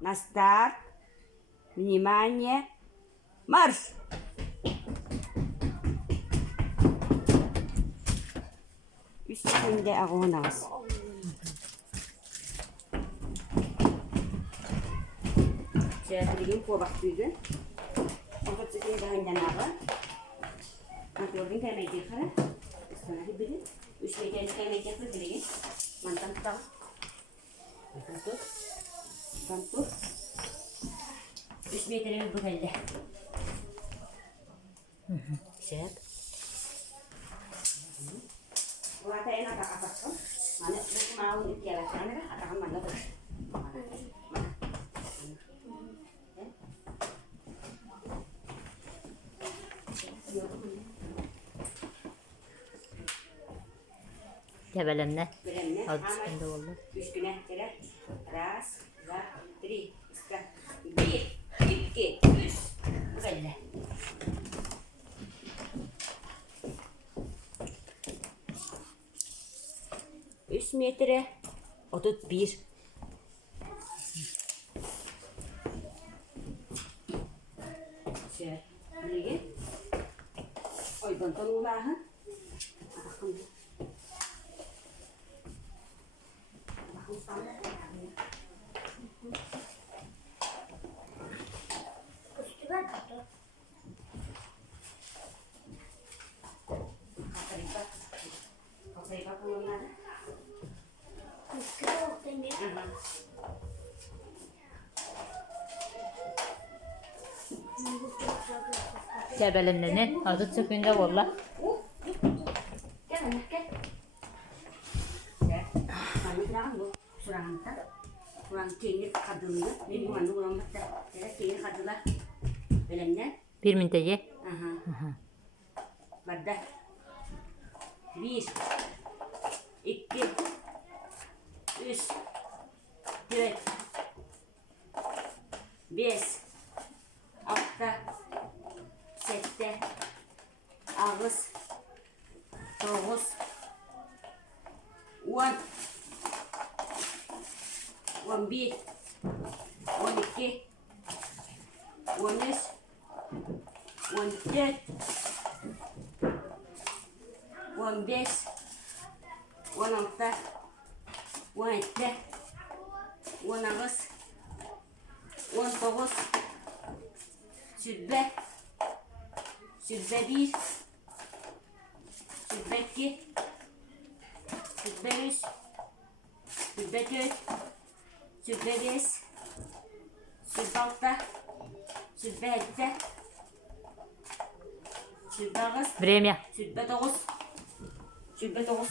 На старт. Внимание. Марш! Üstünde ağonaz. Şehirliğin kovak büyüdün. Fakat çıkın dağından ağa. Motorun kaymayacak kara. Üstüne gibi. Üç mekanı kaymayacak kara dileğin. Mantan tutak. Tantur. 3 metre bu geldi. Siap. Buatnya enak apa tuh? Mana mau jalan sana atau mana tuh? Tebelemle. Alt üstünde oldu. Üstüne tere. Ras, dua, tiga, empat, bir, iki, üç. Bu geldi. Üç metre, 31. Şöyle, bilgi. Oy, bantan ulaha. Bakın. Bakın sana. Kakak pengennya. Tebelemlenin adı çıkınca valla. Gel anne gel. Gel. Kami bilang bu surang tak. Kurang kini kadulnya. Ini mana kurang mata. Jadi kini kadulah. Belemnya. Bir minteci. Aha. Badah. Bir. İki. Üç. Dört. Beş. Altı. Sette. Ağız. Dokuz. 10. 11. 12. 13. 14. 15. 16. 17. 19. 19. Sübbe. Sübbe 1. Sübbe 2. Sübbe 3. Sübbe 4. Sübbe 5. Sübbe 6. Sübbe 7. Sübbe 9. Время. Sübbe 9. Sübbe 9.